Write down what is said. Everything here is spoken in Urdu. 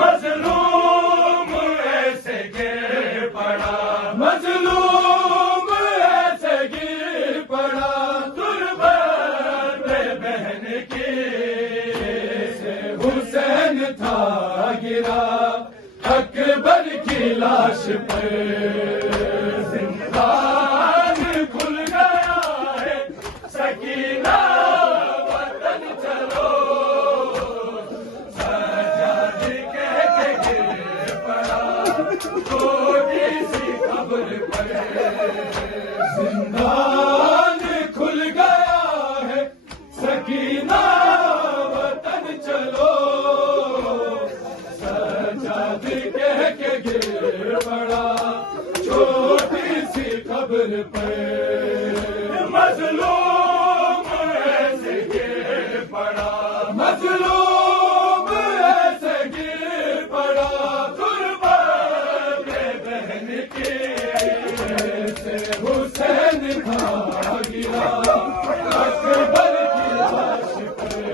مظلوم ایسے گر پڑا، مظلوم ایسے گر پڑا، تربت پہ بہن کی سے حسین تھا گرا، اکبر کی لاش پر زندان کھل گیا ہے، سکینہ وطن چلو، سجاد کہہ کے گر پڑا چھوٹی سی قبر پر، زندان کھل گیا ہے، سکینہ وطن چلو، سجاد کہہ کے گر پڑا چھوٹی سی قبر پہ، مظلوم ایسے گر پڑا، مظلوم ایسے گر پڑا، تربت پہ بہن کی سے حسین تھا گرا، اکبر کی لاش پر